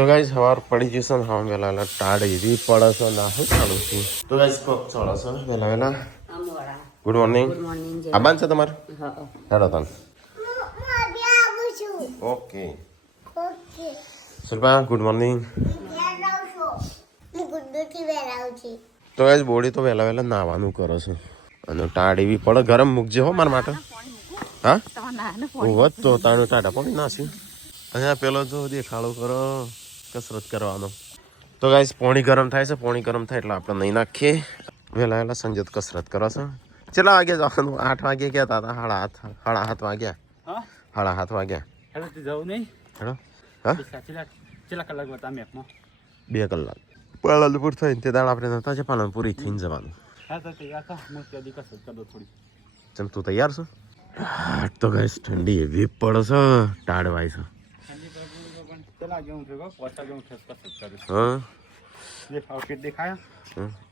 તો ગાઈસ સવાર પડી જશે ને હા વેલા ટાઢ એવી પડે છે ના હું ચાલુ છું તો ગાઈસ કોક ચડે છે વેલા ગુડ મોર્નિંગ આબાન છે તમારે હેડો તન ઓકે શિલ્પા ગુડ મોર્નિંગ તો ગાઈસ બોડી તો વેલા નાવાનું કરે છે અને ટાઢ એવી પડે ગરમ મૂકજે હો મારા માટે હા હોત તો તાણું ટાટા પડી નાસી અહીંયા પેલો જો દેખાડો કરો કસરત કરવાનો તો ગાઈસ પાણી ગરમ થાય છે પાણી ગરમ થાય એટલે આપણે નહીં નાખીએ વહેલા સંજત કસરત કરો છો કેટલા વાગે જવાનું 8 વાગે ગયા હતા સાડા 7 વાગ્યા સાડા 7 વાગ્યા જવું નહીં હેડો હા કેટલા કલાક બતા મેપમાં 2 કલાક પાલનપુર થઈને તે દાડ આપણે નતા છે પાલનપુર થઈને જવાનું હા તો તૈયાર થા હું ત્યાંથી કસરત કરી દો થોડી ચમ તું તૈયાર છો તો ગાઈસ ઠંડી એવી પડે છે ટાળવાય છે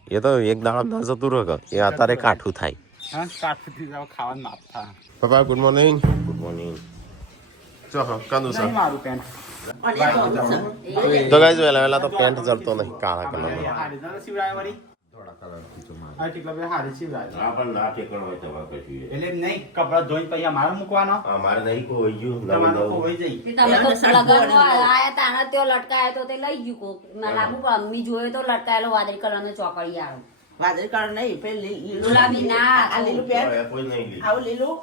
એ તો એક દાડા ના જતું રહે એ અત્યારે કાઠું થાય પપ્પા ગુડ મોર્નિંગ ચો હા કાંદુ સર તો ગાઈસ વેલા તો પેન્ટ જલતો નહીં કાળા કલરનો એટલે નહીં કપડા ધોઈને પછી મારે મૂકવાનો મારે નહીં કોઈ ગયું લટકાયો તો તે લઈ ગયું કોક લાગુ અમ્મી જોયો તો લટકાયેલો વાદળી કલર નો ચોકડી આવો વાદળી કલર નહીં પેલી ગુલાબી ના આ લીલું પેન્ટ આવું લીલું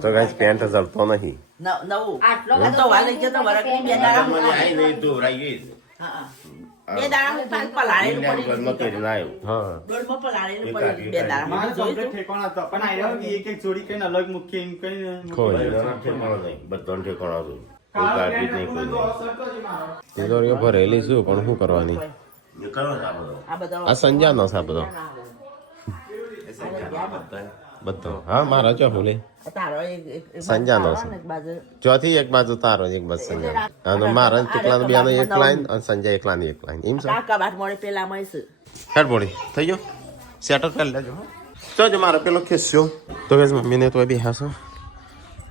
તો ગાઈસ પેન્ટ જલતો નહીં નવું આટલો તો વાલે છે તો વરકની બે દાડા નહીં તો રાઈ હા બે દાડા હું પાન પલાળેલું પડી હા દોડમાં પલાળેલું પડી બે દાડા મારે કમ્પ્લીટ ઠેકાણો હતો પણ આયો કે એક એક જોડી કઈને અલગ મૂકી એમ કરીને કોઈ બધો ઠેકાણો હતું કોઈ કાઢી નહીં કોઈ તિજોરીઓ ભરેલી છું પણ શું કરવાની આ બધા આ સંજાનો છે બધો બધો હા મારા ચો બોલે તારો સંજાનો છે ચોથી એક બાજુ તારો એક બાજુ સંજા અને મારા ટીકલાનો બેનો એક લાઈન અને સંજય એકલાની એક લાઈન એમ છે આ કબાટ મોડે પેલા મળશે હેડ બોડી થઈ ગયો સેટલ કરી લેજો જો મારો પેલો ખેસ્યો તો કે મમ્મીને તો બી હાસો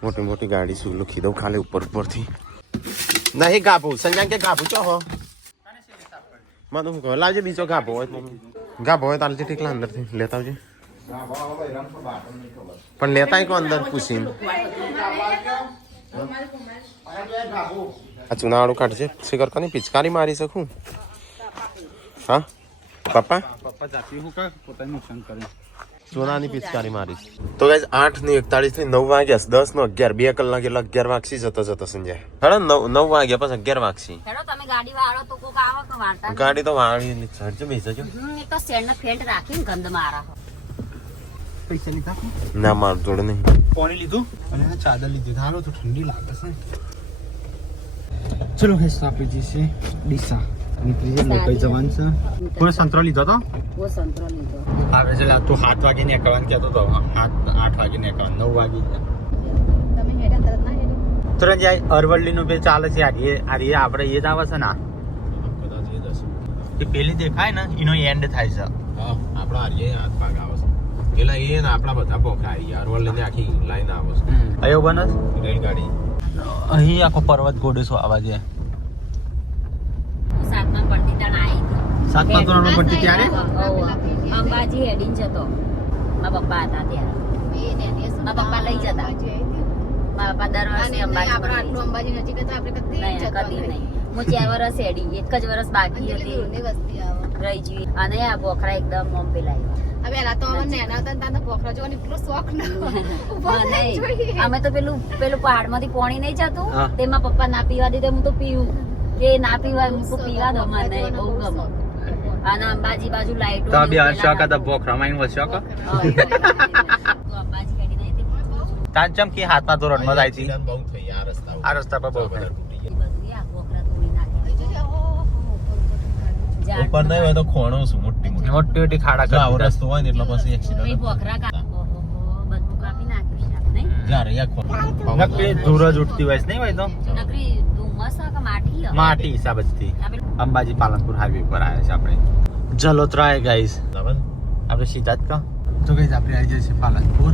મોટી મોટી ગાડી શું લખી દઉં ખાલી ઉપરથી નહીં ગાભું સંજય કે ગાભું ચો હો મને શું કહો લાવજે બીજો ગાભો હોય મમ્મી ગાભો હોય તાલજી ટીકલા અંદરથી લેતા આવજે પણ લેતા કો અંદર પૂછીને આ ચુનાવાળું કાઢશે શિખર કની પિચકારી મારી શકું હા પપ્પા જાતી હું કા પોતાનું નુકસાન કરે સોનાની પિચકારી મારીશ તો ગાઈસ 8:41 થી 9 વાગ્યા 10:11 2 કલાક એટલે 11 વાગસી જતો સંજય હેડો 9 વાગ્યા પછી 11 વાગસી હેડો તમે ગાડી વાળો તો કોક આવો કે વાળતા ગાડી તો વાળી ચડજો બેસજો એક તો સેન્ડ ફેન્ટ રાખીને ગંધ મારા પૈસા લીધા ના માર જોડે નહીં પાણી લીધું અને ચાદર લીધી હાલો તો ઠંડી લાગે છે ચલો હે આપી જશે ડીસા નીકળી જશે કઈ જવાનું છે પૂરો સંતરો લીધો તો વો સંતરો લીધો આવે છે તું 7 વાગે નીકળવાનું કહેતો તો 8 વાગે નીકળવાનું 9 વાગે તમે હેડા તરત ના હેડો તુરંત જાય અરવલ્લી નું બે ચાલે છે આ આપણે એ જ આવે છે ને એ પેલી દેખાય ને એનો એન્ડ થાય છે હા આપણા હારીએ હાથ ભાગ આવે છે પેલા એ ને આપણા બધા પોખરા અરવલ્લી આખી લાઈન આવે છે અયો બનસ રેલગાડી અહીં આખો પર્વત ગોડેસો આવા છે સાતમા પડતી તણ આવી સાતમા ધોરણ પડતી ત્યારે અંબાજી હેડીન જતો મારા પપ્પા હતા ત્યારે મારા પપ્પા લઈ જતા મારા પપ્પા દર વર્ષે અંબાજી નજીક હતા આપણે કદી નહીં હું 4 વર્ષ હેડી એક જ વર્ષ બાકી હતી રહી ગઈ અને આ બોખરા એકદમ મોમ પેલાય પેલા તો અમે નાના હતા ત્યાં તો પોખરા જોવાની એટલો શોખ ન અમે તો પેલું પહાડ માંથી પાણી નહીં જતું તેમાં પપ્પા ના પીવા દીધે હું તો પીવું એ ના પીવા હું તો પીવા દો મને બહુ ગમે અને અંબાજી બાજુ લાઈટો તો બે શોખ હતા બોખરા માં શોખ અંબાજી હેડી નહીં તાંચમ કે હાથમાં ધોરણ માં જાય છે બહુ થઈ આ રસ્તા પર બહુ બધું આ બોખરા તોડી નાખી ઉપર નહીં હોય તો ખોણો છું મોટી મોટી ખાડા જો આવો રસ્તો હોય ને એટલે પછી ભાઈ એક્સિડન્ટ બોખરા ઓહો બધું કાપી નાખ્યું છે આપણે નહીં જ્યારે યા ખોણો નકરી ધૂર જ ઉઠતી હોય છે નહીં ભાઈ તો નકરી ધુમ્મસ કે માટી માટી હિસાબ જ થી અંબાજી પાલનપુર હાઈવે પર આવ્યા છે આપણે જલોત્રા ગાઈસ આપણે સીધા જ કા તો ગાઈસ આપણે આવી જઈએ છીએ પાલનપુર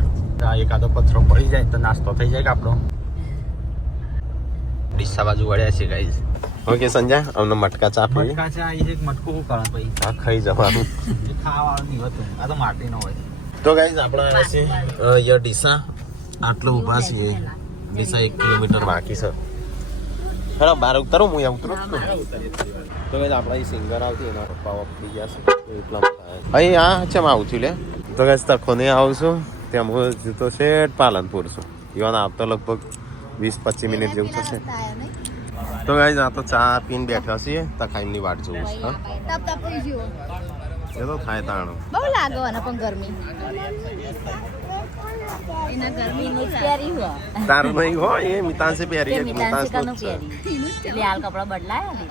એકાદો પથ્થરો પડી જાય તો નાસ્તો થઈ જાય કે આપણો ડીસા બાજુ વળ્યા છે ગાઈઝ. ઓકે સંજય અમને મટકા ચા પીવી મટકા છે આ એક મટકું શું કરે ભાઈ હા ખાઈ જવાનું ખાવાનું નહીં હતું આ તો માટી ન હોય. તો ગાઈઝ આપણે આવે છે અહીંયા ડીસા આટલો ઊભા છીએ. ડીસા 1 કિલોમીટર બાકી છે. હેલો બહાર ઉતરો હું અહીંયા ઉતરું તો ગાઈઝ આપણા એ સિંગર આવતી એના પપ્પા વખતી ગયા છે એટલા અહીં આ ચમ આવું છું લે તો ગાઈઝ તખોને આવું છું ત્યાં હું જતો છે પાલનપુર છું ઈવન આવતો લગભગ 20-25 મિનિટ જેવું થશે. તો ગાઈઝ આ તો ચા પીને બેઠા છીએ તખાઈમની વાટ જોઉં છું. હા તપ તપ થઈ ગયો એ તો થાય તાણું બહુ લાગે અને પણ ગરમી એના ગરમી નું પહેરી હો તારું નહીં હો એ મિતાન સે પહેરી તે મીઠાં મિતાન સે કનું પહેરી લાલ કપડા બદલાયા ને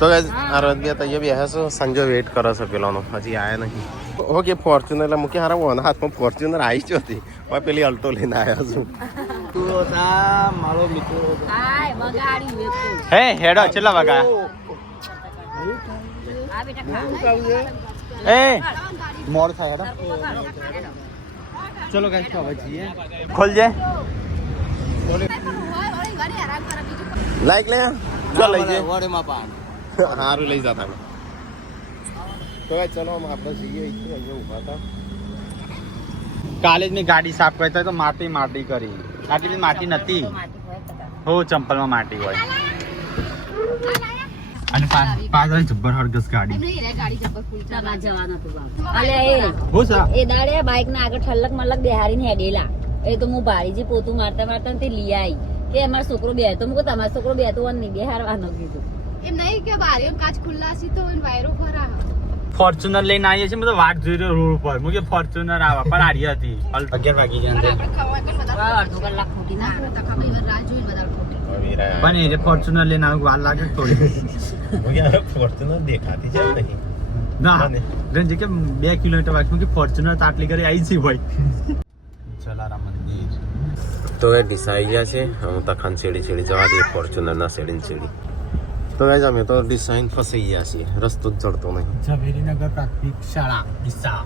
તો ગાઈઝ આ રદબિયા તૈયે બેહે છે સંજો વેઇટ કરે છે પેલાનો હજી આયા નહીં. ઓકે ફોર્ચ્યુનર એટલે મૂકી હારા વોના હાથમાં ફોર્ચ્યુનર આવી જ હતી હવે પેલી અલ્ટો લઈને આવ્યા છું. મારો મિત્રો હાય બગાડી વેચો હે હેડો કેટલા વાગ્યા આ બેટા ખા એ મોડ થાય હેડો ચલો ગાઈસ ખાવા જઈએ ખોલ જે લાઈક લે જો લઈ જે વડેમાં પાન હારું લઈ જતા તો ગાઈઝ ચલો આપણે જઈએ અહીંયા ઊભા હતા. કાલે જ મેં ગાડી સાફ કરતા તો માટી કરી આટલી માટી નથી હો ચંપલમાં માટી હોય અને પાછળ જબ્બર હરગસ ગાડી ગાડી જબ્બર ફૂલ તમાર જવાનું હતું બાબા અલે હો સા એ દાડે બાઈક ના આગળ ઠલક મલક બેહારીને હેડેલા એ તો હું બારીજી પોતું મારતા મારતા તે લઈ આવી કે અમારો છોકરો બેહતો મુકો તમારો છોકરો બેહતો નહીં બેહારવાનો કીધું એમ નહીં કે બારીઓ કાચ ખુલ્લા સી તો વાયરો ખરા ફોર્ચ્યુનર લઈને આવીએ છીએ તો વાટ જોઈ રહ્યો રોડ પર મુકે ફોર્ચ્યુનર આવા પણ હારી હતી 11 વાગી ગયા આપણે ખવા કે બધા અડધો કલાક ખોટી ના તકા ભાઈ રાહ જોઈને બધા ખોટી પણ એ ફોર્ચ્યુનર લઈને આવું વાર લાગે થોડી ફોર્ચ્યુનર દેખાતી છે નહીં ના રંજી કે 2 કિલોમીટર બાકી કે ફોર્ચ્યુનર તો આટલી કરી આવી છે ભાઈ જલારામ મંદિર તો એ ડિસાઈ ગયા છે હું તખાન છેડી જવા દઈએ ફોર્ચ્યુનર ના છેડી તો ગાઈઝ અમે તો ડિસાઈન ફસાઈ ગયા છીએ રસ્તો જ ચડતો નહીં. ઝવેરીનગર પ્રાથમિક શાળા ડીસા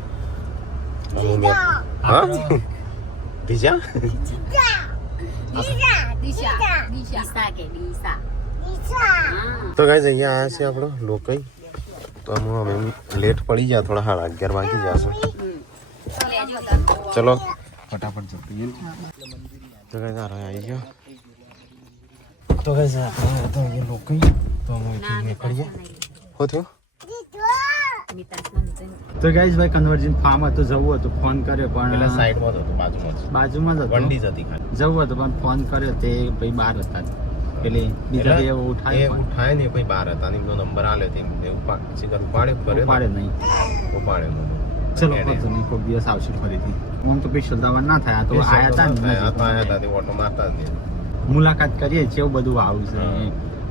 હા બીજા દિશા કે દિશા તો ગાઈઝ અહીંયા આવ્યા છે આપણો લોકઈ તો અમે લેટ પડી ગયા થોડા 11:30 વાગી જશે. ચલો ફટાફટ જઈએ તો ગાઈઝ આ આવી ગયો તો ગાઈઝ આપણે તો અહીંયા લોકઈ તો અમે નીકળીએ હો થયું તો ગાઈઝ ભાઈ કન્વર્જન ફાર્મ હતું જવું હતું ફોન કર્યો પણ સાઈડમાં જ હતું બાજુમાં જ હતું વંડી જ હતી ખાલી જવું હતું પણ ફોન કર્યો તે ભાઈ બહાર હતા પેલી બીજા બે એ ઉઠાય ઉઠાય ને કોઈ બાર હતા ને એમનો નંબર આલ્યો તે ઉપાડ્યો નહીં ઉપાડ્યો ચલો વાંધો નહીં કોઈ દિવસ આવશે ફરીથી આમ તો સ્પેશિયલ દવા ના થાય આ તો આયા હતા ને ઓટો મારતા જ મુલાકાત કરીએ છે એવું બધું આવું છે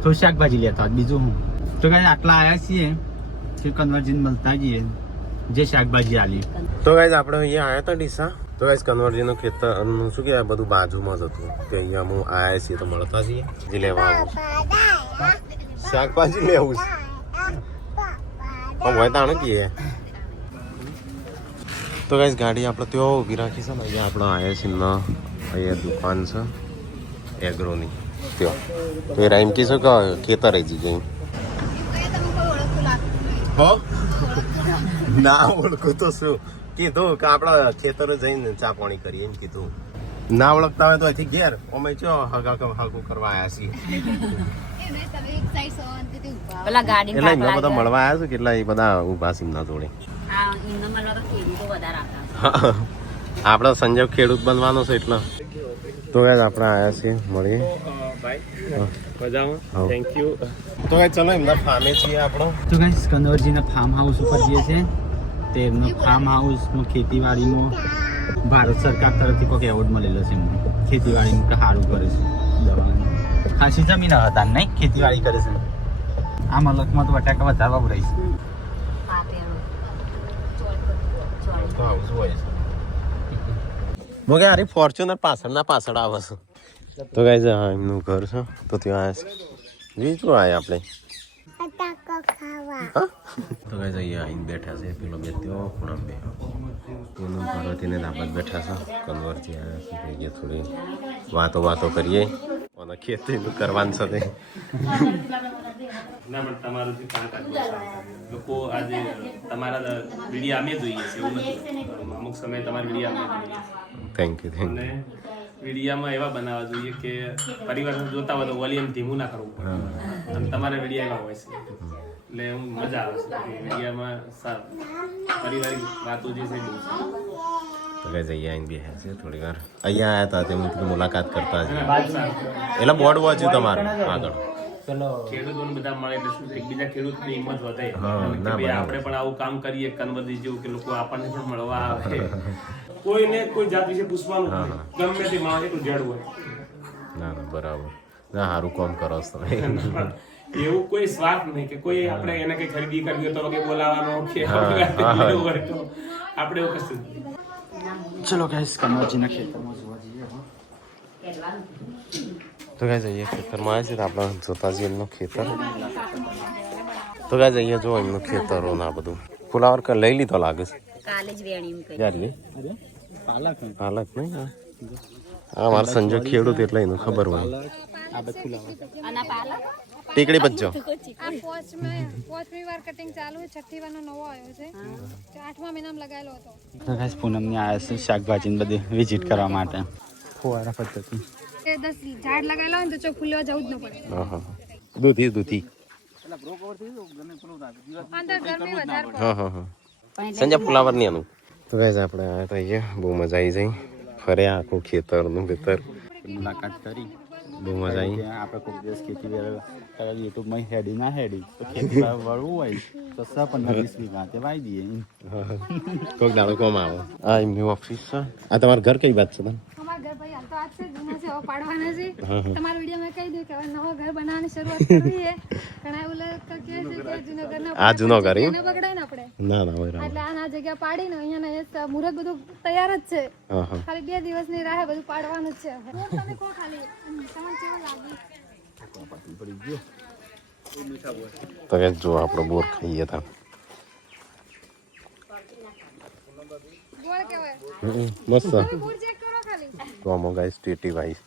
તો શાકભાજી લેતા બીજું હું તો કઈ આટલા આવ્યા છીએ કે કન્વર્જન મળતા જઈએ જે શાકભાજી આલી તો ગાઈઝ આપણે અહીંયા આવ્યા હતા ડીસા તો ગાઈઝ કન્વર્જીનું ખેતરનું શું કહેવાય બધું બાજુમાં જ હતું કે અહીંયા હું આવ્યા છીએ તો મળતા છીએ જે લેવા આવું શાકભાજી લેવું છે હોય તાણે કીએ તો ગાઈઝ ગાડી આપણે ત્યાં ઊભી રાખી છે ને અહીંયા આપણે આવ્યા છીએ ને અહીંયા દુકાન છે એગ્રોની ત્યાં તો એ રાઈમ કીધું કે ખેતર જ જઈ હો ના ઓળખું તો શું કીધું કે આપણા ખેતરો જઈને ચા પાણી કરીએ એમ કીધું ના ઓળખતા હોય તો અહીંથી ઘેર અમે ચો હગું કરવા આવ્યા છીએ પેલા ગાડી એટલે એમના બધા મળવા આવ્યા છે કેટલા એ બધા ઉભા છે એમના જોડે આ ઇન્નો મળવા તો ખેડૂતો વધારે આવતા આપણે સંજોગ ખેડૂત બનવાનો છે એટલે તો ગાઈઝ આપણે આવ્યા છીએ મળીએ થેન્ક યુ તો ગાઈઝ ચલો એમના ફાર્મે છીએ આપણો તો ગાઈસ કન્વર્જીના ફાર્મ હાઉસ ઉપર જઈએ છે તે એમનો ફાર્મ હાઉસમાં ખેતીવાડીમાં ભારત સરકાર તરફથી કોઈ એવોર્ડ મળેલો છે એમને ખેતીવાડીમાં કે સારું કરે છે દવાની ખાસી જમીન હતા નહીં ખેતીવાડી કરે છે આ મલકમાં તો બટાકા વધારવા પડાય છે આ પેલું તો આવું શું હોય છે મોગે અરે ફોર્ચ્યુનર પાછળ આવે છે તો ગાઈઝ એમનું ઘર છે તો ત્યાં આવ્યા છે બીજું આવ્યા આપણે તો ગાઈઝ અહીંયા આવીને બેઠા છે પેલો બે ત્યાં ખૂણા બે એનું ઘર તેને દાબત બેઠા છે કન્વરથી આવ્યા છે થોડી વાતો કરીએ બધા ખેતીનું કરવાનું છે તે. ના પણ તમારું જે કામકાજ બહુ સારું છે. લોકો આજે તમારા વિડીયો અમે જોઈએ છે એવું નથી. અમુક સમયે તમારી વિડીયો અમે જોઈએ છે. થેન્ક યુ અને વિડીયામાં એવા બનાવવા જોઈએ કે પરિવાર જોતા હોય તો વોલ્યુમ ધીમું ના કરવું પડે અને તમારા વિડીયા એવા હોય છે એટલે મજા આવે છે કે વિડીયામાં પારિવારિક વાતો જે છે બહુ સારી. તો ગાઈસ અહીંયા આવીને બેહ્યા છે થોડી વાર. અહીંયા આવ્યા હતા તે હું મુલાકાત કરતા જ બહુ સારું. એટલે બોર્ડ વાંચ્યું તમારું આગળ. ચલો ખેડૂતોને બધા મળે એટલે શું છે એકબીજા ખેડૂતની હિંમત વધે હા, અને કે ના, ભાઈ બરાબર. આપણે પણ આવું કામ કરીએ કનબદી જેવું કે લોકો આપણને પણ મળવા આવે. કોઈને કોઈ જાત વિશે પૂછવાનું હા, ગમે તે માણસ એટલું જડ હોય. ના ના બરાબર. ના સારું કામ કરો છો તમે. એવું કોઈ સ્વાર્થ નહીં કે કોઈ આપણે એને કઈ ખરીદી કરવી હોય તો કે બોલાવાનો કે હા, હા. એવું હોય તો આપણે એવું કશું જ નહીં. ચલો ગાઈસ કનવરજીના ખેતરમાં જોવા જઈએ હો. તો ગાઈસ અહીંયા ખેતરમાં આવે છે તો આપણે જોતા જઈએ એમનું ખેતર. તો ગાઈસ અહીંયા જો એમનું ખેતરો ના બધું ફુલાવર લઈ લીધો લાગે છે. કાલે જ વેણી એમ કહી. યાર લે અરે પાલક પાલક નહીં હા મારો સંજોગ ખેડૂત એટલે એનું ખબર હોય. આ બધું ફુલાવર અને પાલક ટીકડી બચજો. આ પોચમી વાર કટિંગ ચાલુ છે, છઠ્ઠી વારનો નવો આવ્યો છે, 8મા મહિનામાં લગાવેલો હતો. તો ગાઈસ પૂનમની આવ્યા છે શાકભાજીને બધી વિઝિટ કરવા માટે. ફુવારા પદ્ધતિ એ 10 ઝાડ લગાવેલા હોય ને તો ફૂલવા જવું જ ન પડે. હા હા દૂધી દૂધી અંદર ગરમી વધારે પડે. હા હા હા સંજય ફુલાવર નહીં આનું. તો ગાઈસ આપણે આવ્યા તો અહીંયા બહુ મજા આવી જાય. ફર્યા આખું ખેતરનું ખેતર મુલાકાત કરી. બહુ મજા આવી. ત્યાં આપણે કોઈ દિવસ ખેતી યુટ્યુબમાં હેડી ના હેડી તો ખેતી વાળવું હોય તો 15-20 વીઘા તે વાઈ દઈએ. કોઈક દાડો કોમ આવે. આ એમની ઓફિસ છે. આ તમારું ઘર કઈ વાત છે તને? અમારા ઘર ભાઈ હાલ તો આજ છે, જૂના છે, હવે પાડવાના છે. હા, હા. તમારા વિડીયોમાં કહી દઉં કે હવે નવો ઘર બનાવવાની શરૂઆત કરવી છે. ઘણા એવું કહે છે કે જૂનો ઘર ના આ જૂનો ઘર એમ? એને બગડાય ને આપણે. ના ના બરાબર. એટલે આના જગ્યા પાડીને અહીંયા મુહૂર્ત બધું તૈયાર જ છે. હા હા ખાલી 2 દિવસની રાહે બધું પાડવાનું જ છે. હવે તમે કહો ખાલી તમારે કેવું લાગે? તો કે જો આપણો બોર ખાઈએ તા ગોળ કહેવાય. મસ્ત. તમે બોર ચેક કરો ખાલી. તો આમાં ગાઈસ ટેટી ભાઈ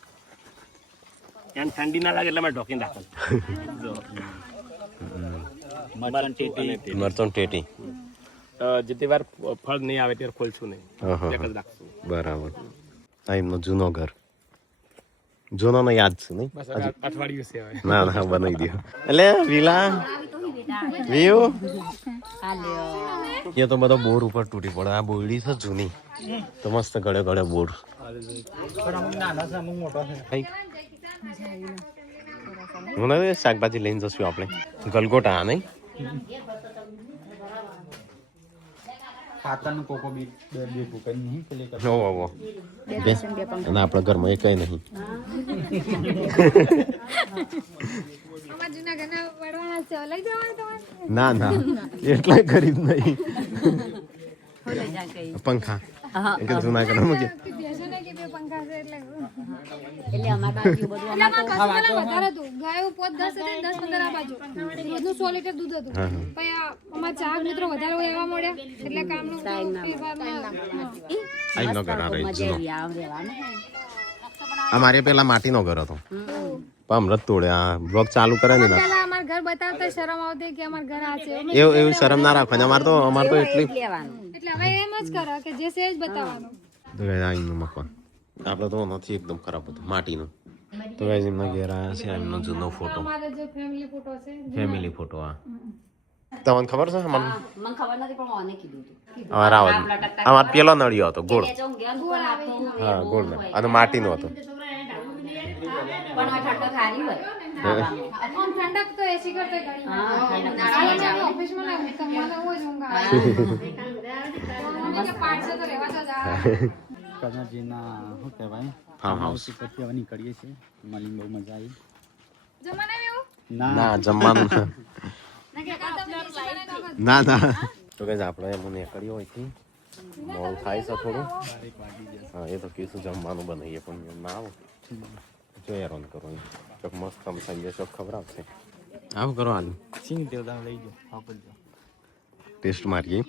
એને ઠંડી ના લાગે એટલે મેં ઢોકીને રાખેલ. મરચાં ટેટી મરચું ટેટી. જેથી વાર ફળ નહીં આવે ત્યારે ખોલશું નહીં. હા હા એક જ હા. રાખશું. બરાબર. આ એમનો જૂનો ઘર જૂનો ને યાદ છે નહીં? બસ અઠવાડિયું છે હવે. ના ના બનાવી દો. એટલે વિલા વ્યુ એ તો બધો બોર ઉપર તૂટી પડે. આ બોરડી છે જૂની તો મસ્ત ગળે ગળે બોર. પણ અમુક નાના છે અમુક મોટો છે. હું ને શાકભાજી લઈને જશું આપણે ગલગોટા નહીં. ખાતરનું કોકો બી બે ટુકડી નહીં પેલી ઓહો અને આપણા ઘરમાં એ કઈ નહીં. અમારા જૂના ઘરના પાડવાના છે. લઈ જવાના તમારે? ના ના એટલે ગરીબ નહીં. પંખા કે જૂના ઘરમાં કે કે બેસો ને કે 2 પંખા છે એટલે એટલે અમારા બાજુ બધું એટલે અમારા પાસે પહેલા વધારે હતું. ગાયો પોત 10 હતી, 10-15 આ બાજુ. બધું 100 લીટર દૂધ હતું. પછી અમારા ચાર મિત્રો વધારે હોય એવા મળ્યા એટલે કામનું આઈનો ઘર આ રહી મજા જૂનો. આવી આમ રહેવાનું. અમારે પેલા માટીનો ઘર હતો પણ હમણાં જ તોડ્યા. બ્લોગ ચાલુ કરે ને ના પહેલા અમારા ઘર બતાવતા શરમ આવતી કે અમારા ઘર આ છે. એવું એવું શરમ ના રાખવાની. અમારે તો એટલી લેવાનું. એટલે હવે એમ જ કરો કે જે છે જ બતાવવાનું. તો ગાઈસ આ એમનું મકાન આપણે તો નથી એકદમ ખરાબ હતું માટીનું. તો ગાઈસ એમના ઘેર આવ્યા છે. એમનો જૂનો ફોટો અમારો જે ફેમિલી ફોટો છે. Family photo. આ તમને ખબર છે મને મને ખબર નથી પણ મને કીધું હતું. અમાર પેલો નળિયો હતો ગોળ. એટલે હું ગયા ગોળ આપતો. હા ગોળ અને માટીનો હતો. પણ આ ઠંડક સારી હોય ખાવામાં. આમ ઠંડક તો એસી કરતા ઘણી હા, ઠંડક આવે. ઓફિસમાં ના હોય, તમને હોય જ ઊંઘ આવે. મને કે પાડશે તો રહેવા તો જા. કનરજીના શું કહેવાય ફાર્મ હાઉસ. પરથી હવે નીકળીએ છીએ. મળીને બહુ મજા આવી. જમાના એવું ના જમવાનું ના કે તમે ના ના. તો કઈ આપણે એમ નીકળ્યો હોયથી મોડું થાય છે થોડું. હા એ તો કીધું જમવાનું બનાવીએ પણ એમ ના આવો જો હેરાન કરો. ચોક મસ્ત આમ સંજય ચોક ખબર આવશે. આવું કરો હાલ સિંગ તેલ તમે લઈ જાઓ વાપરજો. ટેસ્ટ મારીએ.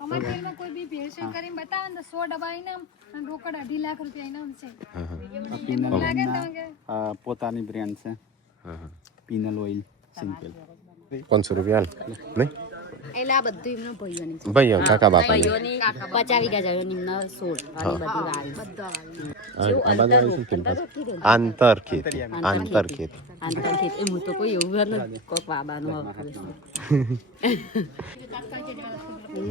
અમારા ઘરમાં કોઈ બી ની ભેળસેળ કરીને બતાવે ને તો 100 ડબ્બા ઇનામ અને રોકડ 2.5 લાખ રૂપિયા ઇનામ છે. પિનલ લાગે ને તમને? પોતાની બ્રાન્ડ છે પિનલ ઓઇલ સિમ્પલ 500 રૂપિયા નહીં એટલે આ બધું એમનો ભાઈઓની છે. ભાઈ કાકા બાપા ભાઈઓની 50 વીઘા જમીન એમના 16 અને બધી વાવી. આંતર ખેતી આંતરખેત એ હું તો કોઈ એવું નથી કોક વાબાનું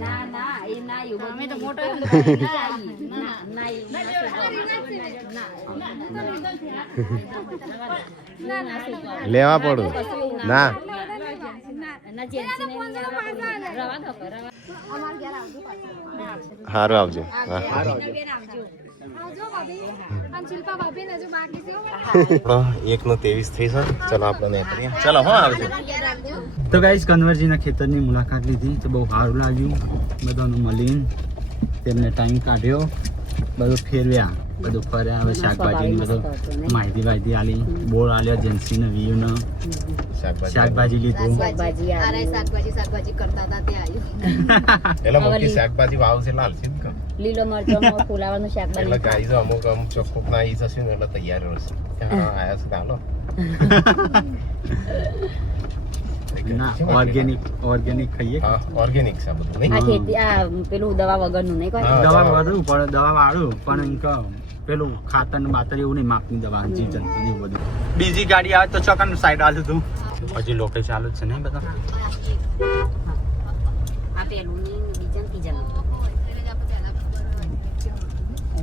ના એ ના એવું અમે તો મોટો લેવા પડું ના સારું આવજો હા. આવજો ભાભી અને શિલ્પા ભાભી ને હજુ બાકી છે હો. 1:23 થઈ છે. ચલો આપણે નીકળીએ. ચલો હો આવજો. તો ગાઈસ કન્વરજીના ખેતરની મુલાકાત લીધી તો બહુ સારું લાગ્યું બધાનું મળીને તેમને ટાઈમ કાઢ્યો બધું ફેરવ્યા બધું ફર્યા હવે શાકભાજીની બધું માહિતી આલી બોર આલ્યા જેન્સીને વીયુને શાકભાજી લીધું પેલા મોટી શાકભાજી વાવ છે લાલ છે ને લીલો મરચો ફુલાવાનું શાક એટલે ગાઈ જો અમુક ચોખ્ખું ના ઈ થશે ને એટલે તૈયાર રહેશે હા આયા છે ચાલો ના ઓર્ગેનિક ખાઈએ હા ઓર્ગેનિક છે બધું નહીં આ ખેતી આ પેલું દવા વગરનું નહીં કોઈ દવા વાળું પણ દવા વાળું પણ એમ કહો પેલું ખાતર ને બાતર એવું નહીં માપની દવા જીવ જંતુ એવું બધું બીજી ગાડી આવે તો ચોકન સાઈડ આલ તું હજી લોકો ચાલુ જ છે નહીં બધા આ પેલું ની બીજા ત્રીજા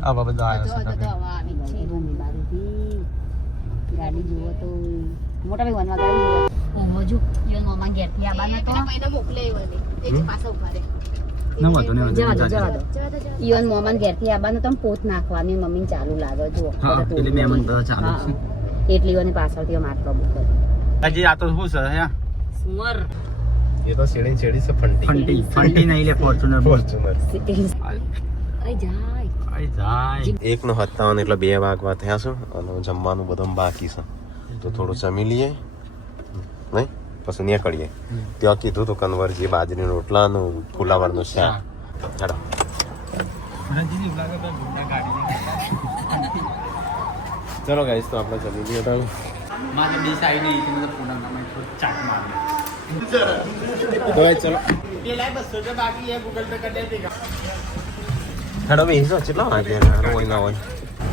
આવા બધા આવ્યો છે ગાડી જુઓ તો મોટા ભાઈ વનવા ગાડી જુઓ ઓહો જો યો મોમાં ઘેરથી આબાનો તો ન વાંધો નહીં જવા દો ઈવન મોમાં ઘેરથી આબાનો તો પોત નાખવાની મમ્મી ચાલુ લાગે જો હા એટલે મહેમાન બધા ચાલુ છે એટલી વાની પાછળથી માટલો બુક હજી આ તો શું છે હે સુમર એ તો છેડી છે ફંટી નહીં લે ફોર્ચ્યુનર ફોર્ચ્યુનર આઈ જાય 1:57 એટલે 2 વાગવા થયા છે અને જમવાનું બધું બાકી છે તો થોડું જમી લઈએ નહીં પછી નીકળીએ ત્યાં કીધું તો કન્વરજી બાજરીના રોટલાનું ફુલાવરનું શાક ચાલો ચલો ગાઈસ તો આપણે જમી લઈએ તો મારે બી સાઈડ નહીં એટલે પૂનમ નામે ચાટ મારી ચલો હેડો બે હિસાબ કેટલા વાગ્યા હોય ના હોય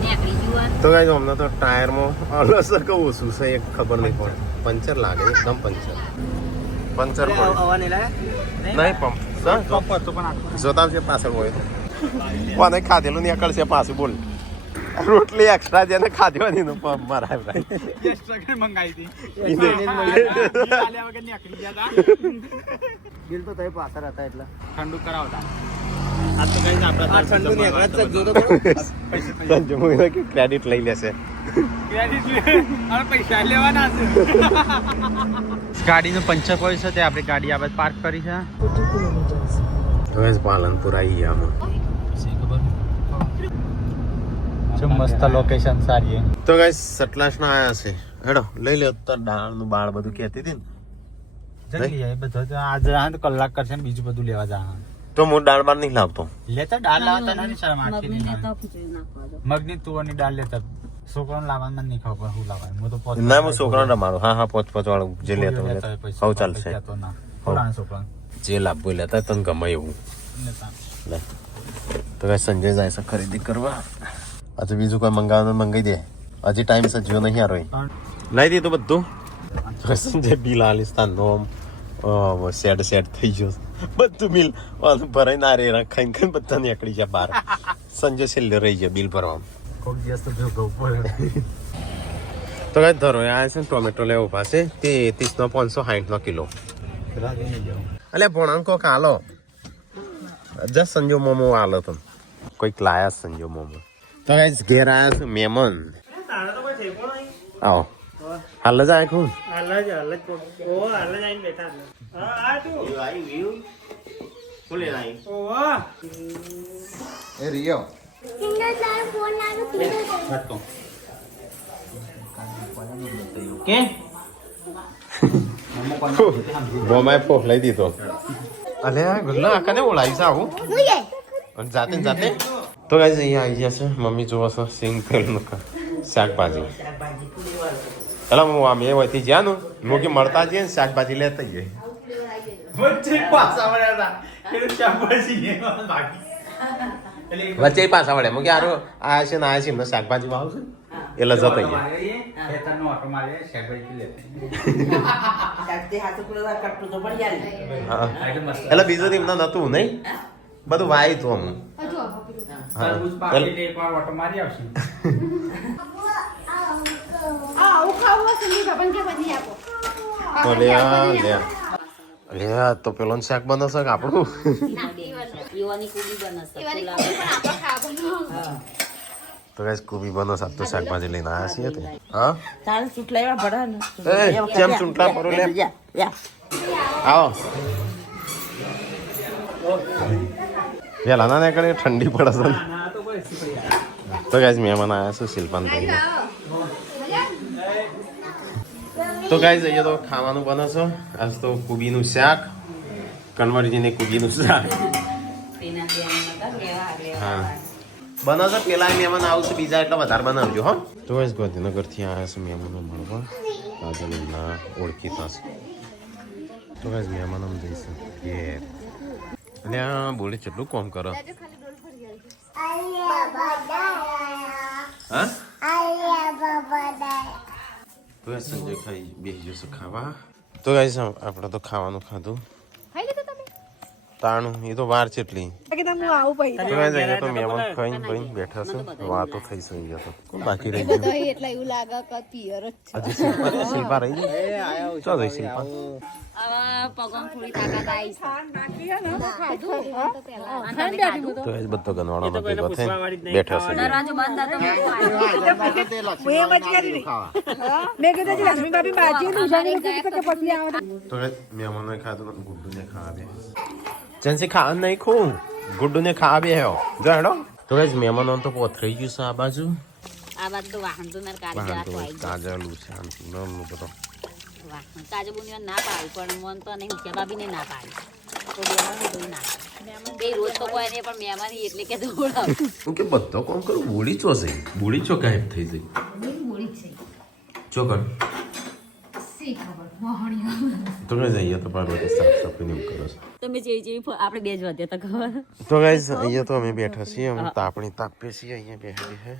નેકડી જુઓ તો ગાઈસ અમને તો ટાયરમાં અલસ કહું શું છે એક ખબર નહીં પડે પંચર લાગે એકદમ પંચર પડે નહીં પંપ જોતા છે પાછળ હોય તો કોને ખાધેલું નીકળશે પાછું બોલ રોટલી એક્સ્ટ્રા જેને ખાધી હોય ને પંપ મારા મંગાવી બિલ તો તઈ પાછળ હતા એટલે ઠંડુ કરાવતા આ તો કઈ આપડા ઠંડુ ની અગર જ જોતો સંજુ મને કે ક્રેડિટ લઈ લેશે અને પૈસા લેવાના છે ગાડીનું પંચર પડ્યું છે તે આપણી ગાડી આ બાજુ પાર્ક કરી છે તો જ પાલનપુર આવી ગયા અમે મસ્ત લોકેશન સારી તો ગાઈસ સટલાસ ના આયા છે હેડો લઈ લે તો દાળ નું બાળ બધું કહેતી હતી ને જલ્દી જાય બધો આજે આ તો કલાક કરશે ને બીજું બધું લેવા જા તો હું દાળ બાર નહીં લાવતો લેતા દાળ લાવતા નથી શરમ આખી મગની લેતા ખીચડી નાખવા દો મગની તુવરની દાળ લેતા છોકરાને લાવવાનું મને નહીં ખબર હું લાવવાનું હું તો ના હું છોકરાને રમાડું હા પોચ વાળું જે લેતો હવે ચાલશે છોકરા જે લાભ લેતા તને ગમે એવું લે તો કઈ સંજય જાય છે ખરીદી કરવા હજુ બીજું કોઈ મંગાવવાનું મંગાવી દે હજી ટાઈમ છે જીઓ નહીં હારો લઈ દીધું બધું સંજય બિલ આલિસ્તાન નો સેડ થઈ ગયો બધું બિલ ભરાઈ ના રે ખાઈને ખાઈને બધા નીકળી જાય બહાર સંજય છેલ્લે રહી જાય બિલ ભરવામાં કોક દિવસ તો ભેગો પડે તો કઈ ધરો આ છે ને ટોમેટો લેવો પાસે તે 30 કિલો અલ્યા ભોણાંગ કોક હાલો જસ સંજો મોમો હાલો તમે કોઈક લાયા સંજો મોમો તો કઈ ઘેર આયા છે મહેમાન આવો હાલ જ આયા કોણ એ રિયો કે બોમાય ફોફ લઈ દીધો અલે આ ગુલ્લા આકાને ઓળાઈ છે આવું અને જાતે ને જાતે તો ગાઈસ અહીંયા આવી ગયા છે મમ્મી જોવો છો સિંગતેલનું શાકભાજી શાકભાજી પૂરી વાળો પેલા હું આમ એ હોયથી જ્યાં નું મૂકી મળતા જઈએ ને શાકભાજી લેતા જઈએ વચ્ચે પાછા વળ્યા હતા પેલું શાકભાજી લેવાનું બાકી વચ્ચે પાછા વળે મૂકી આરો આ છે ને આ છે એમને શાકભાજી વાવશે એટલે જતો ખેતરનો ઓટો મારીએ શાકભાજી લેતે શાકતે હાથ ઉપર કટતું તો પડી જાય હા એટલે બીજું એમને નતું નહીં બધું વાય તો હું હજુ આવો પેલું. તરબૂચ પાકી લે એકવાર ઓટો મારી આવશે આવું ખાવું હોય સંદીપ બાપાને કે બધી આપો. તો લે તો પેલો શાક બનશે કે આપણું યુવાની કુબી બનશે એવાની કોઈ પણ આપણે ખાવાનું. તો ગાઈસ કોબી બનશે આપ તો શાકભાજી લઈને આવ્યા છીએ તે હા તારે ચૂંટલા એવા ભરા ને એ કેમ ચૂંટલા પરો લે આવો વેલા ના નીકળે ઠંડી પડે છે તો ગાઈસ મહેમાન આવ્યા છે શિલ્પાન ભાઈ તો ગાઈસ અહીંયા તો ખાવાનું બને છે આજ તો કોબીનું શાક કન્વરજીને કોબીનું શાક હા બને છે પેલા મહેમાન આવશે બીજા એટલે વધારે બનાવજો હો તો ગાઈસ ગાંધીનગરથી આવ્યા છે મહેમાનો મળવા કાજલના ઓળખીતા છે તો ગાઈસ મહેમાન આમ જઈશે ઘેર અને આ બોલે કેટલું કોમ કરો હા તો સંજય ખાઈ બેસી જશે ખાવા તો ગાઈસ આપણે તો ખાવાનું ખાધું ખાઈ લીધું તમે? તાણું એ તો વાર છે એટલી તો ગાઈસ અહીંયા તો મહેમાન ખાઈને ભાઈ બેઠા છે વાતો થઈ છે અહીંયા તો કોણ બાકી રહી ગયું એટલે એવું લાગે કે પિયર જ છે. હજી શિલ્પા રહી ગઈ ચો જઈ શિલ્પા હવે પગમ થોડી તાકાત આવી તો ગાઈસ બધો ગનવાડામાં ભેગો થઈને બેઠા છે દરવાજો બંધ હતો તો મહેમાનોએ ખાધું ગુડ્ડુને ખાવા બે ચંસી ખાવા નહીં ખું ગુડ્ડુને ખાવા બે હો જો હેડો તો ગાઈસ મહેમાનો તો પોથરાઈ ગયું છે આ બાજુ આ બાદ તો વાહન તો મારે કાઢી વાહન તો જવા કાજલું છે આમ નમનું બધો વાહન કાજુ બુનિયા ના પાડી પણ મન તો નહીં કે ભાભીને ના પાડી તો બેમાં બધું ના બે રોજ તો કોઈ નહીં પણ મહેમાન એટલે કે દોડાવ હું કે બધો કોમ કરું બોડી ચો છે બોડી ચો ગાયબ થઈ જઈ ચો કર તો ગાઈસ અહીંયા તો પાડવા સાફ સફાઈ ને કરો છો તમે જેવી આપણે બે જ વધ્યા તો ખબર તો ગાઈસ અહીંયા તો અમે બેઠા છીએ અમે તાપણી તાપીએ છીએ અહીંયા બેઠા છે